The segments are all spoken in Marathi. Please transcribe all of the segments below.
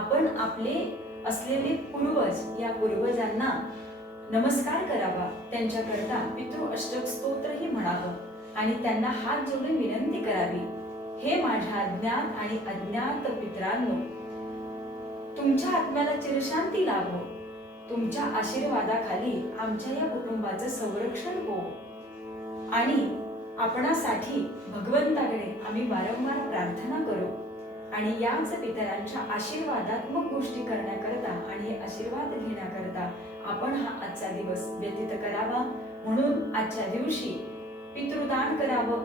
आपण आपले असलेले पूर्वज, या पूर्वजांना नमस्कार करावा, त्यांच्याकरता पितृ अष्टक स्तोत्रही म्हणावं आणि त्यांना हात जोडून विनंती करावी, हे माझ्या ज्ञात आणि अज्ञात पितरांनो, तुमच्या आत्म्याला चिरशांती लाभो, तुमच्या आशीर्वादाखाली आमच्या या कुटुंबाचं संरक्षण हो आणि आपणासाठी भगवंताकडे आम्ही वारंवार प्रार्थना करू आणि याच पितरांच्या आशीर्वादात्मक गोष्टी करण्याकरता आणि आशीर्वाद घेण्याकरता आपण हा आजचा दिवस व्यतीत करावा। म्हणून आजच्या दिवशी पितृदान करावं,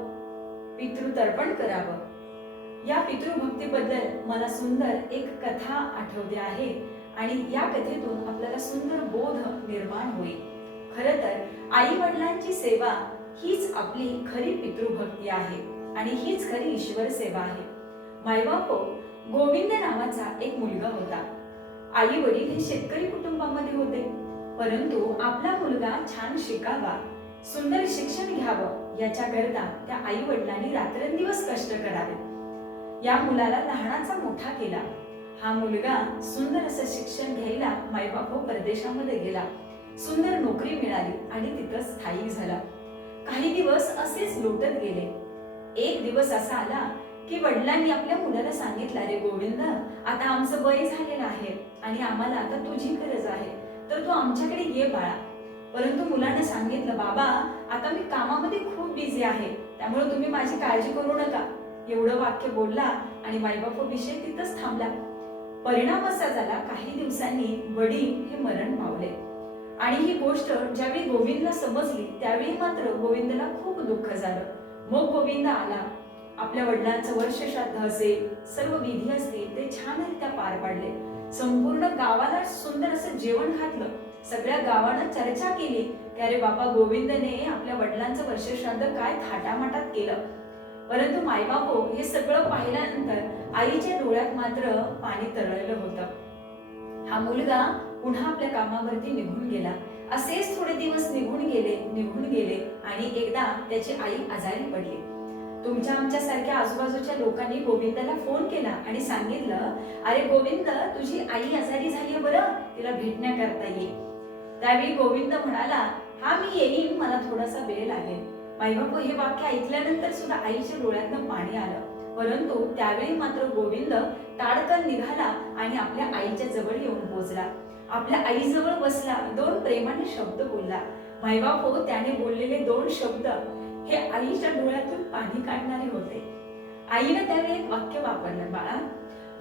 पितृतर्पण करावं। या पितृभक्तीबद्दल मला सुंदर एक कथा आठवते आहे आणि या कथेतून आपल्याला सुंदर बोध निर्माण होईल। खरं तर आई वडिलांची सेवा हीच आपली खरी पितृभक्ती आहे आणि हीच खरी ईश्वर सेवा आहे। मायबाप गोविंद नावाचा एक मुलगा होता। आई वडील हे शेतकरी कुटुंबामध्ये होते, परंतु आपला मुलगा छान शिकावा, सुंदर शिक्षण घ्यावं याच्याकरता त्या आई वडिलांनी रात्रंदिवस कष्ट करावे। या मुलाला लहानाचा मोठा केला। हा मुलगा सुंदर असं शिक्षण घ्यायला मायबाप परदेशामध्ये गेला। सुंदर नोकरी मिळाली आणि तिथं स्थायिक झाला। काही दिवस असेच लोटत गेले। एक दिवस असा आला की वडिलांनी आपल्या मुलाला सांगितलं, अरे गोविंद, आता आमचं वय झालेलं आहे आणि आम्हाला आता तुझी गरज आहे, तर तू आमच्याकडे ये बाळा। परंतु मुलाने सांगितलं, बाबा आता मी कामामध्ये खूप बिझी आहे, त्यामुळे तुम्ही माझी काळजी करू नका। एवढं वाक्य बोलला आणि मायबाप विषय तिथंच थांबला। परिणाम असा झाला, काही दिवसांनी वडील हे मरण पावले आणि ही गोष्ट ज्यावेळी गोविंदला समजली त्यावेळी मात्र गोविंदला खूप दुःख झालं। मग गोविंद आला, आपल्या वडिलांचं वर्ष श्राद्ध असेल, सर्व विधी असतील ते छानरित्या पार पाडले। संपूर्ण गावाला सुंदर असं जेवण घातलं। सगळ्या गावानं चर्चा केली की अरे बाबा, गोविंदने आपल्या वडिलांचं वर्ष श्राद्ध काय थाटामाटात केलं। परंतु मायबापो हे सगळं पाहिल्यानंतर आईच्या डोळ्यात मात्र पाणी तरळलं होतं। हा मुलगा पुन्हा आपल्या कामावरती निघून गेला। असेच थोडे दिवस निघून गेले आणि एकदा त्याची आई आजारी पडली। तुमच्या आमच्या सारख्या आजूबाजूच्या लोकांनी गोविंदाला फोन केला आणि सांगितलं, अरे गोविंद, तुझी आई आजारी झाली बरं, तिला भेटण्याकरता ये। त्यावेळी गोविंद म्हणाला, हा मी येईन, मला थोडासा वेळ लागेल। मायबाप हे वाक्य ऐकल्यानंतर सुद्धा आईच्या डोळ्यातनं पाणी आलं। परंतु त्यावेळी मात्र गोविंद ताडकन निघाला आणि आपल्या आईच्या जवळ येऊन पोहोचला। आपल्या आईजवळ बसला, दोन प्रेमाने शब्द बोलला। मायबाप त्याने बोललेले दोन शब्द हे आईच्या डोळ्यातून पाणी काढणारे होते। आईने त्यावेळी एक वाक्य वापरलं, बाळा,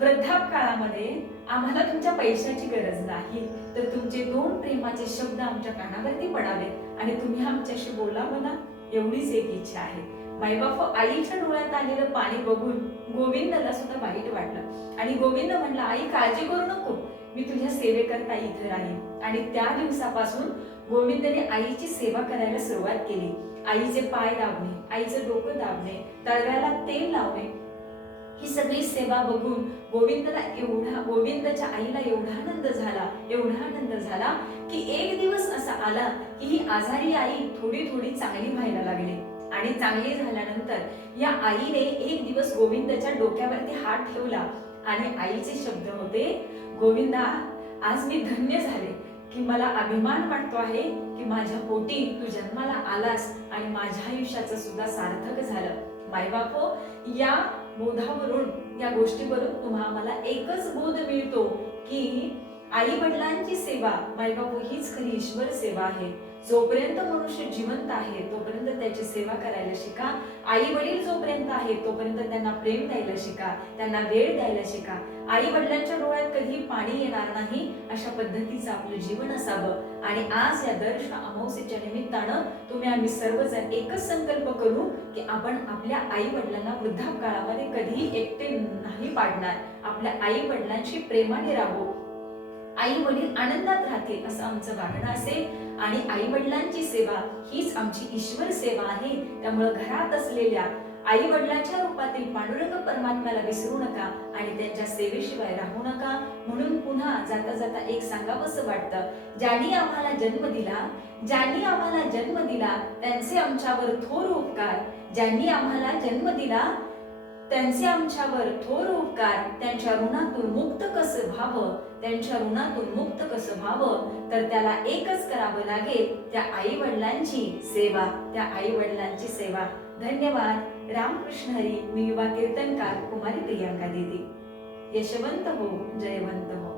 वृद्धापकाळामध्ये आम्हाला तुमच्या पैशाची गरज नाही, तर तुमचे दोन प्रेमाचे शब्द आमच्या कानावरती पडावे आणि तुम्ही आमच्याशी बोलावं ना, एवढीच एक इच्छा आहे। मायबाप आईच्या डोळ्यात आलेलं पाणी बघून गोविंदला सुद्धा वाईट वाटलं आणि गोविंद म्हणला, आई काळजी करू नको, मी तुझ्या सेवेकरता इथे राहीन। आणि त्या दिवसापासून गोविंदने आईची सेवा करायला सुरुवात केली। आईचे पाय दाबणे, आईचं डोकं दाबणे, तळव्याला तेल लावणे, ही सगळी सेवा बघून गोविंदच्या आईला एवढा आनंद झाला की एक दिवस असा आला की ही आजारी आई थोडी थोडी चांगली व्हायला लागली आणि चांगली झाल्यानंतर या आईने एक दिवस गोविंदच्या डोक्यावरती हात ठेवला आणि आईचे शब्द होते, गोविंदा, आज मी धन्य झाले की मला अभिमान वाटतो आहे की माझ्या पोटी तू जन्माला आलास आणि माझ्या आयुष्याचं सुद्धा सार्थक झालं। मायबापो, या बोधावरून, या गोष्टीवरून तुम्हाला एकच बोध मिळतो की आई वडिलांची सेवा, मायबापो, हीच खरी ईश्वर सेवा आहे। जोपर्यंत मनुष्य जिवंत आहे तोपर्यंत त्याची सेवा करायला शिका। आई वडील जोपर्यंत आहे तोपर्यंत त्यांना प्रेम द्यायला शिका, त्यांना वेळ द्यायला शिका। आई वडिलांच्या डोळ्यात कधी पाणी येणार नाही अशा पद्धतीचं आपलं जीवन असावं। आणि आज या दर्श अमावस्येच्या निमित्तानं आम्ही सर्वजण एकच संकल्प करू की आपण आपल्या आई वडिलांना वृद्धापकाळामध्ये कधीही एकटे नाही पाडणार, आपल्या आई वडिलांशी प्रेमाने राहू, आई वडील आनंदात राहतील असं आमचं वागणं असेल आणि आई वडिलांची सेवा हीच आमची ईश्वर सेवा आहे। त्यामुळे घरात असलेल्या आई वडिलांच्या रूपातील पांडुरंग परमात्म्याला विसरू नका आणि त्यांच्या सेवेशिवाय राहू नका। म्हणून पुन्हा जाता जाता एक सांगावंसं वाटतं, ज्यांनी आम्हाला जन्म दिला त्यांचे आमच्यावर थोर उपकार, ज्यांनी आम्हाला जन्म दिला त्यांचे आमच्यावर थोर उपकार, त्यांच्या ऋणातून मुक्त कसं व्हावं, त्यांच्या ऋणातून मुक्त कसं व्हावं, तर त्याला एकच करावं लागेल, त्या आई वडिलांची सेवा, त्या आई वडिलांची सेवा. धन्यवाद. रामकृष्ण हरी. मी युवा कीर्तनकार कुमारी प्रियांका दीदी. यशवंत हो, जयवंत हो.